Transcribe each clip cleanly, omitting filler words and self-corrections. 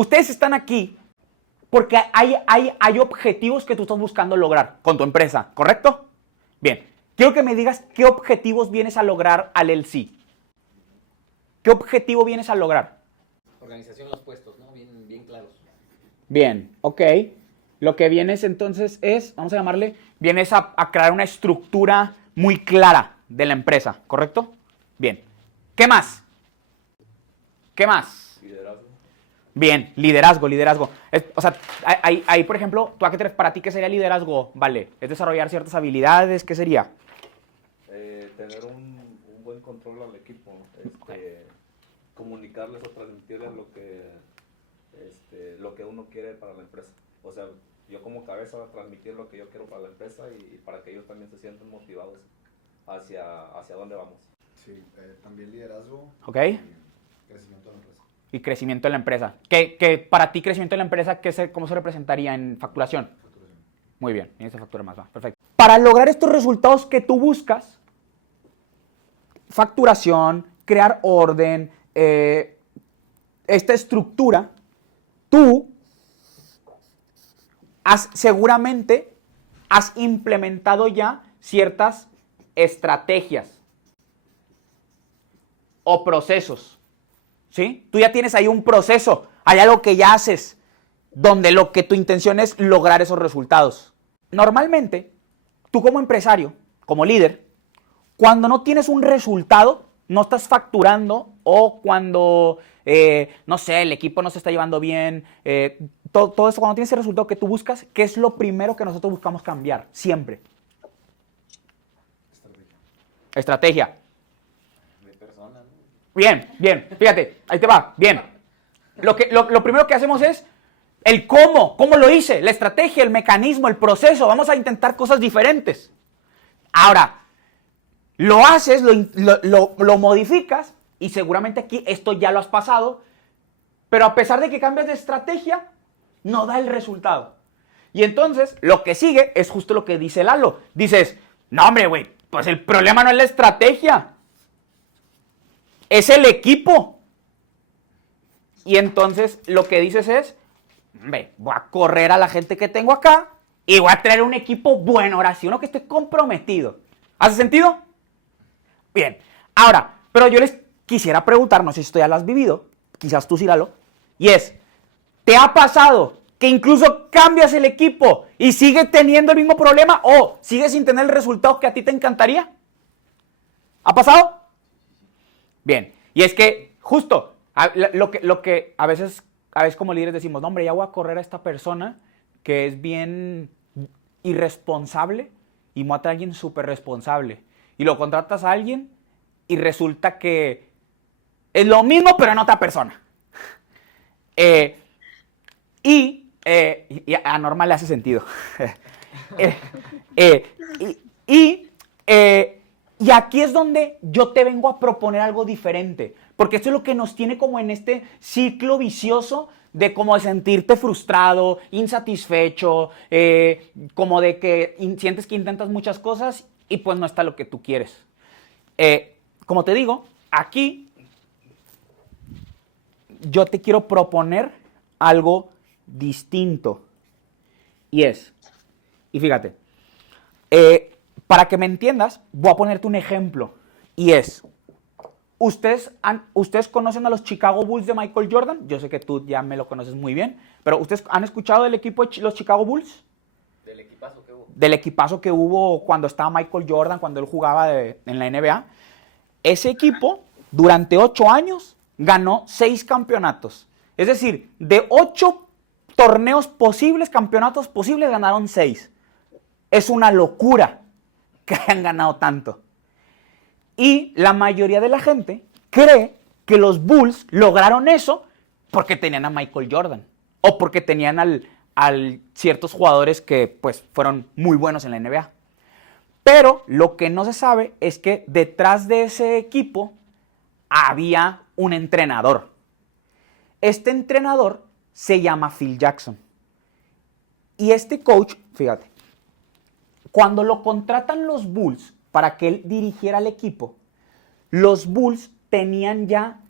ustedes están aquí porque hay objetivos que tú estás buscando lograr con tu empresa, ¿correcto? Bien, quiero que me digas qué objetivos vienes a lograr al LC. ¿Qué objetivo vienes a lograr? Organización de los puestos, ¿no? Bien claros. Bien, ok. Lo que vienes entonces es, vamos a llamarle, vienes a crear una estructura muy clara de la empresa, ¿correcto? Bien. ¿Qué más? ¿Qué más? Liderazgo. Bien, liderazgo. O sea, ahí, por ejemplo, ¿tú a qué te refieres? Para ti, ¿qué sería liderazgo? Vale, ¿es desarrollar ciertas habilidades? ¿Qué sería? Tener un buen control al equipo. Comunicarles o transmitirles lo que uno quiere para la empresa. O sea, yo como cabeza transmitir lo que yo quiero para la empresa y para que ellos también se sientan motivados hacia dónde vamos. Sí, también liderazgo. Ok. Y crecimiento de la empresa. Y crecimiento de la empresa. ¿Qué para ti crecimiento de la empresa, cómo se representaría en facturación? Facturación. Muy bien, en esa factura más va. Perfecto. Para lograr estos resultados que tú buscas, facturación, crear orden, esta estructura, tú seguramente has implementado ya ciertas estrategias o procesos, ¿sí? Tú ya tienes ahí un proceso, hay algo que ya haces, donde lo que tu intención es lograr esos resultados. Normalmente, tú como empresario, como líder, cuando no tienes un resultado, no estás facturando o cuando, no sé, el equipo no se está llevando bien, todo eso, cuando tienes el resultado que tú buscas, ¿qué es lo primero que nosotros buscamos cambiar? Siempre. Estrategia. De persona, ¿no? Bien, fíjate, ahí te va, bien. Lo primero que hacemos es el cómo lo hice, la estrategia, el mecanismo, el proceso, vamos a intentar cosas diferentes. Ahora, lo haces, lo modificas y seguramente aquí esto ya lo has pasado, pero a pesar de que cambias de estrategia, no da el resultado. Y entonces lo que sigue es justo lo que dice Lalo. Dices, no hombre, güey, pues el problema no es la estrategia, es el equipo. Y entonces lo que dices es, hombre, voy a correr a la gente que tengo acá y voy a traer un equipo bueno, ahora sí, uno que esté comprometido. ¿Hace sentido? Bien, ahora, pero yo les quisiera preguntar, no sé si esto ya lo has vivido, quizás tú sí, Lalo, y es, ¿te ha pasado que incluso cambias el equipo y sigues teniendo el mismo problema o sigues sin tener el resultado que a ti te encantaría? ¿Ha pasado? Bien, y es que justo lo que a veces como líderes decimos, no hombre, ya voy a correr a esta persona que es bien irresponsable y mata a alguien súper responsable. Y lo contratas a alguien y resulta que es lo mismo, pero en otra persona. Y a Norma le hace sentido. Y aquí es donde yo te vengo a proponer algo diferente. Porque esto es lo que nos tiene como en este ciclo vicioso de como de sentirte frustrado, insatisfecho, como de que sientes que intentas muchas cosas y pues no está lo que tú quieres. Como te digo, aquí yo te quiero proponer algo distinto. Y fíjate, para que me entiendas, voy a ponerte un ejemplo. Y es, ¿ustedes conocen a los Chicago Bulls de Michael Jordan? Yo sé que tú ya me lo conoces muy bien, pero ¿ustedes han escuchado del equipo de los Chicago Bulls? Del equipazo que hubo. Del equipazo que hubo cuando estaba Michael Jordan, cuando él jugaba en la NBA. Ese equipo, durante 8 años, ganó 6 campeonatos. Es decir, de 8 torneos posibles, campeonatos posibles, ganaron 6. Es una locura que hayan ganado tanto. Y la mayoría de la gente cree que los Bulls lograron eso porque tenían a Michael Jordan o porque tenían a ciertos jugadores que pues fueron muy buenos en la NBA. Pero lo que no se sabe es que detrás de ese equipo había un entrenador. Este entrenador se llama Phil Jackson. Y este coach, fíjate, cuando lo contratan los Bulls para que él dirigiera el equipo, los Bulls tenían ya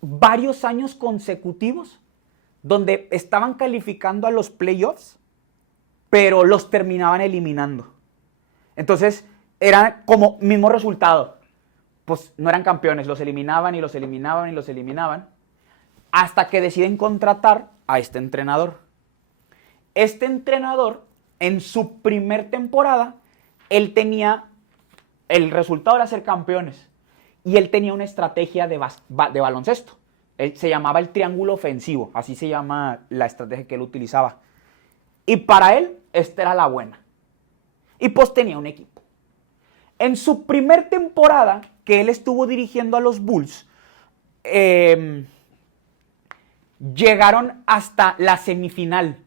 varios años consecutivos donde estaban calificando a los playoffs, pero los terminaban eliminando. Entonces, era como mismo resultado. Pues no eran campeones, los eliminaban y los eliminaban y los eliminaban, hasta que deciden contratar a este entrenador. Este entrenador, en su primer temporada, él tenía, el resultado era ser campeones, y él tenía una estrategia de baloncesto. Se llamaba el triángulo ofensivo, así se llama la estrategia que él utilizaba. Y para él, esta era la buena. Y pues tenía un equipo. En su primer temporada, que él estuvo dirigiendo a los Bulls, llegaron hasta la semifinal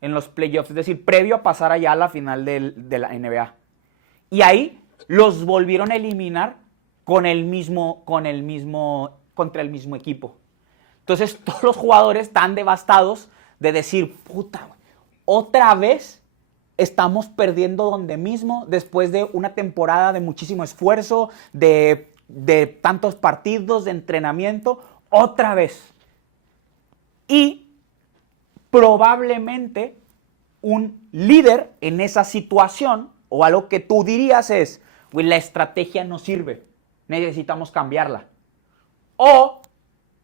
en los playoffs, es decir, previo a pasar allá a la final de la NBA. Y ahí los volvieron a eliminar contra el mismo equipo. Entonces todos los jugadores están devastados de decir, puta, otra vez estamos perdiendo donde mismo después de una temporada de muchísimo esfuerzo, de tantos partidos, de entrenamiento, otra vez. Y probablemente un líder en esa situación, o algo que tú dirías es, güey, la estrategia no sirve, necesitamos cambiarla. O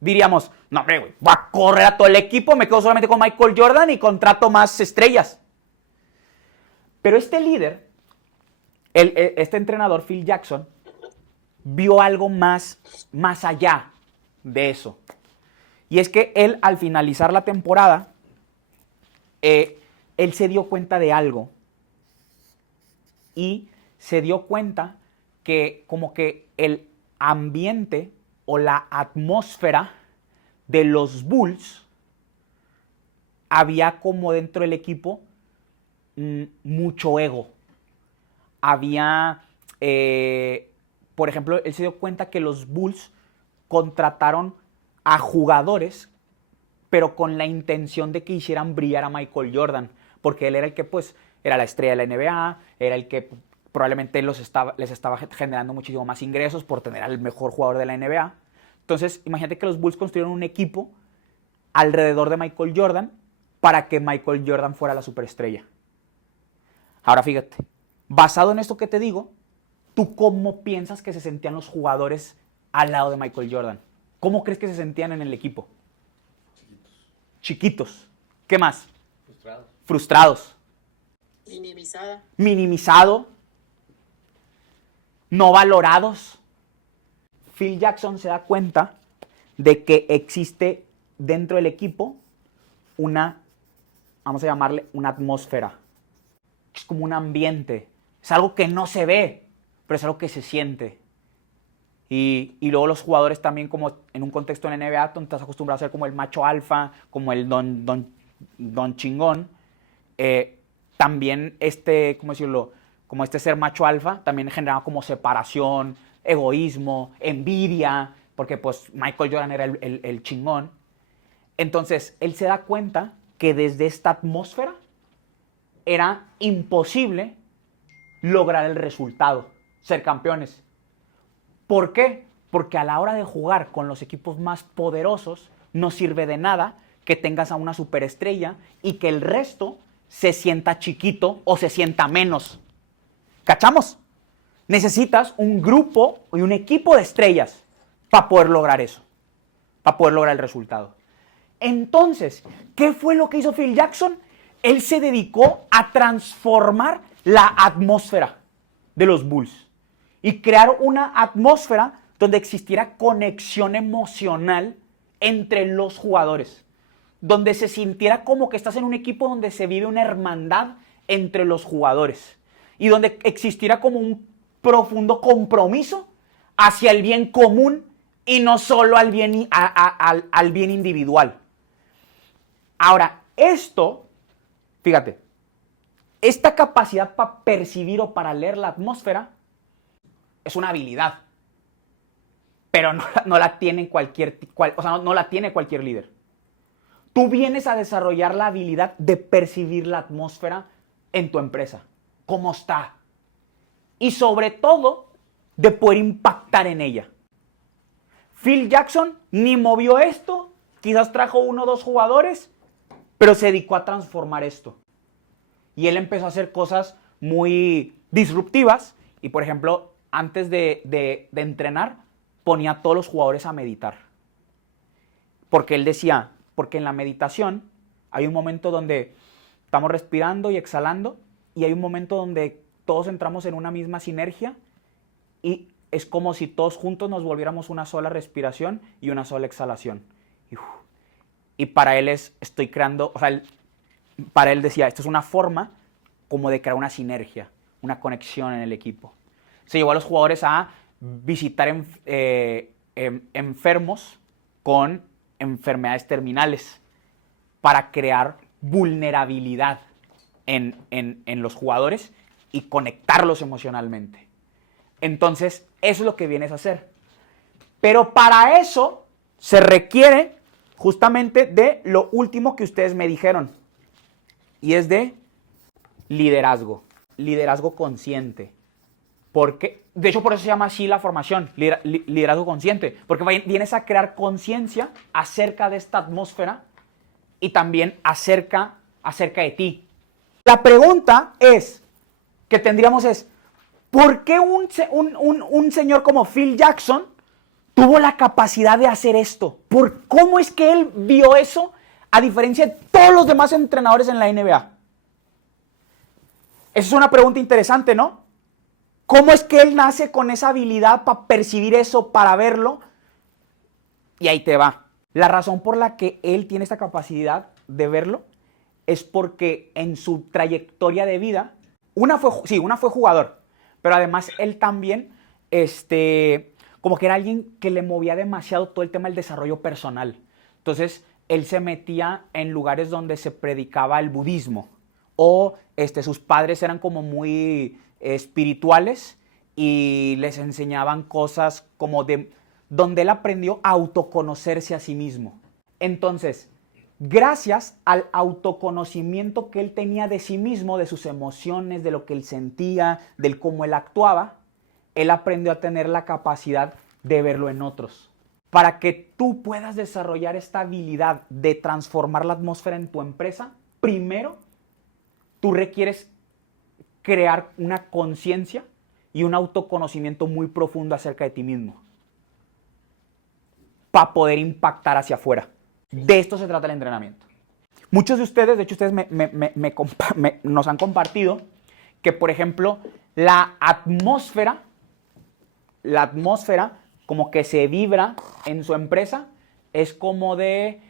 diríamos, no, hombre, güey, voy a correr a todo el equipo, me quedo solamente con Michael Jordan y contrato más estrellas. Pero este líder, este entrenador, Phil Jackson, vio algo más allá de eso. Y es que él, al finalizar la temporada, él se dio cuenta de algo. Y se dio cuenta que como que el ambiente o la atmósfera de los Bulls había como dentro del equipo mucho ego. Había, por ejemplo, él se dio cuenta que los Bulls contrataron a jugadores, pero con la intención de que hicieran brillar a Michael Jordan, porque él era el que, pues, era la estrella de la NBA, era el que probablemente les estaba generando muchísimo más ingresos por tener al mejor jugador de la NBA. Entonces, imagínate que los Bulls construyeron un equipo alrededor de Michael Jordan para que Michael Jordan fuera la superestrella. Ahora fíjate, basado en esto que te digo, ¿tú cómo piensas que se sentían los jugadores al lado de Michael Jordan? ¿Cómo crees que se sentían en el equipo? Chiquitos. ¿Qué más? Frustrados. Minimizado. No valorados. Phil Jackson se da cuenta de que existe dentro del equipo una, vamos a llamarle, una atmósfera. Es como un ambiente. Es algo que no se ve, pero es algo que se siente. Y luego los jugadores también, como en un contexto en la NBA, donde estás acostumbrado a ser como el macho alfa, como el don chingón, también ¿cómo decirlo? Como este ser macho alfa, también generaba como separación, egoísmo, envidia, porque pues Michael Jordan era el chingón. Entonces, él se da cuenta que desde esta atmósfera era imposible lograr el resultado, ser campeones. ¿Por qué? Porque a la hora de jugar con los equipos más poderosos no sirve de nada que tengas a una superestrella y que el resto se sienta chiquito o se sienta menos. ¿Cachamos? Necesitas un grupo y un equipo de estrellas para poder lograr eso, para poder lograr el resultado. Entonces, ¿qué fue lo que hizo Phil Jackson? Él se dedicó a transformar la atmósfera de los Bulls y crear una atmósfera donde existiera conexión emocional entre los jugadores, donde se sintiera como que estás en un equipo donde se vive una hermandad entre los jugadores y donde existiera como un profundo compromiso hacia el bien común y no solo al bien individual. Ahora, esto, fíjate, esta capacidad para percibir o para leer la atmósfera es una habilidad, pero no la tiene no la tiene cualquier líder. Tú vienes a desarrollar la habilidad de percibir la atmósfera en tu empresa, cómo está, y sobre todo de poder impactar en ella. Phil Jackson ni movió esto, quizás trajo 1 o 2 jugadores, pero se dedicó a transformar esto. Y él empezó a hacer cosas muy disruptivas y, por ejemplo, antes de entrenar, ponía a todos los jugadores a meditar. Porque él decía, porque en la meditación hay un momento donde estamos respirando y exhalando y hay un momento donde todos entramos en una misma sinergia y es como si todos juntos nos volviéramos una sola respiración y una sola exhalación. Y para él estoy creando, o sea, para él decía, esto es una forma como de crear una sinergia, una conexión en el equipo. Se llevó a los jugadores a visitar enfermos con enfermedades terminales para crear vulnerabilidad en los jugadores y conectarlos emocionalmente. Entonces, eso es lo que vienes a hacer. Pero para eso se requiere justamente de lo último que ustedes me dijeron. Y es de liderazgo. Liderazgo consciente. Porque, de hecho, por eso se llama así la formación, liderazgo consciente. Porque vienes a crear conciencia acerca de esta atmósfera y también acerca de ti. La pregunta que tendríamos es, ¿por qué un señor como Phil Jackson tuvo la capacidad de hacer esto? ¿Cómo es que él vio eso a diferencia de todos los demás entrenadores en la NBA? Esa es una pregunta interesante, ¿no? ¿Cómo es que él nace con esa habilidad para percibir eso, para verlo? Y ahí te va. La razón por la que él tiene esta capacidad de verlo es porque en su trayectoria de vida, una fue jugador, pero además él también, como que era alguien que le movía demasiado todo el tema del desarrollo personal. Entonces, él se metía en lugares donde se predicaba el budismo o sus padres eran como muy espirituales y les enseñaban cosas como donde él aprendió a autoconocerse a sí mismo. Entonces, gracias al autoconocimiento que él tenía de sí mismo, de sus emociones, de lo que él sentía, del cómo él actuaba, él aprendió a tener la capacidad de verlo en otros. Para que tú puedas desarrollar esta habilidad de transformar la atmósfera en tu empresa, primero, tú requieres crear una conciencia y un autoconocimiento muy profundo acerca de ti mismo para poder impactar hacia afuera. De esto se trata el entrenamiento. Muchos de ustedes, de hecho ustedes nos han compartido que, por ejemplo, la atmósfera como que se vibra en su empresa es como de,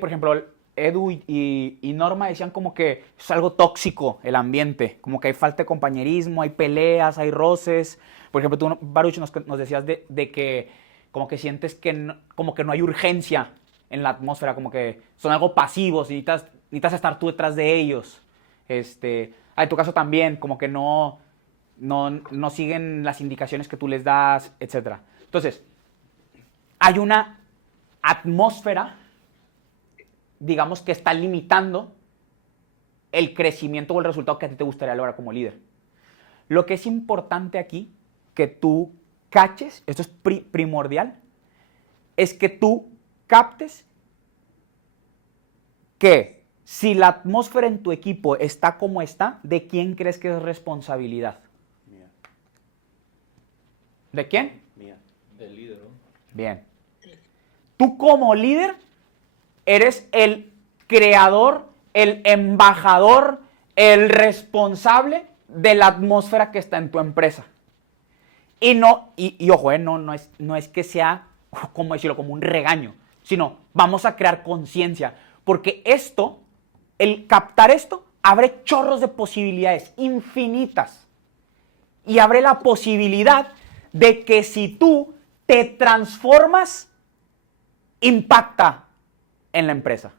por ejemplo, Edu y Norma decían como que es algo tóxico el ambiente, como que hay falta de compañerismo, hay peleas, hay roces. Por ejemplo, tú, Baruch, nos decías de que como que sientes que como que no hay urgencia en la atmósfera, como que son algo pasivos y necesitas estar tú detrás de ellos. En tu caso también, como que no siguen las indicaciones que tú les das, etc. Entonces, hay una atmósfera, digamos, que está limitando el crecimiento o el resultado que a ti te gustaría lograr como líder. Lo que es importante aquí, que tú caches, esto es primordial, es que tú captes que si la atmósfera en tu equipo está como está, ¿de quién crees que es responsabilidad? Mía. ¿De quién? Mía. Del líder, ¿no? Bien. Tú como líder eres el creador, el embajador, el responsable de la atmósfera que está en tu empresa. Y ojo, no es que sea, como decirlo, como un regaño, sino vamos a crear conciencia. Porque el captar esto, abre chorros de posibilidades infinitas. Y abre la posibilidad de que si tú te transformas, impacta en la empresa.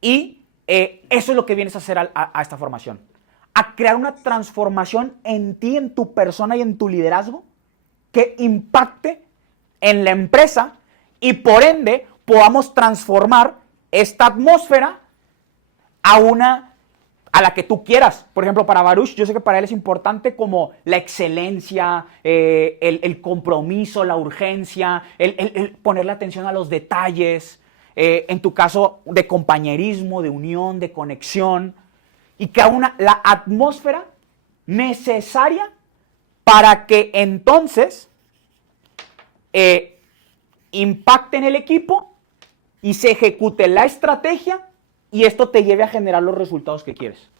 Y eso es lo que vienes a hacer a esta formación. A crear una transformación en ti, en tu persona y en tu liderazgo que impacte en la empresa y por ende podamos transformar esta atmósfera a la que tú quieras. Por ejemplo, para Baruch, yo sé que para él es importante como la excelencia, el compromiso, la urgencia, el ponerle atención a los detalles. en tu caso de compañerismo, de unión, de conexión, y crea la atmósfera necesaria para que entonces impacte en el equipo y se ejecute la estrategia y esto te lleve a generar los resultados que quieres.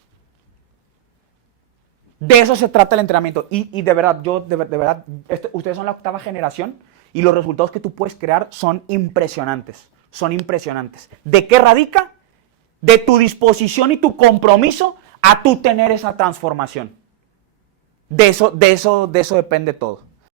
De eso se trata el entrenamiento. Y de verdad, ustedes son la 8ª generación y los resultados que tú puedes crear son impresionantes. Son impresionantes. ¿De qué radica? De tu disposición y tu compromiso a tú tener esa transformación. De eso depende todo.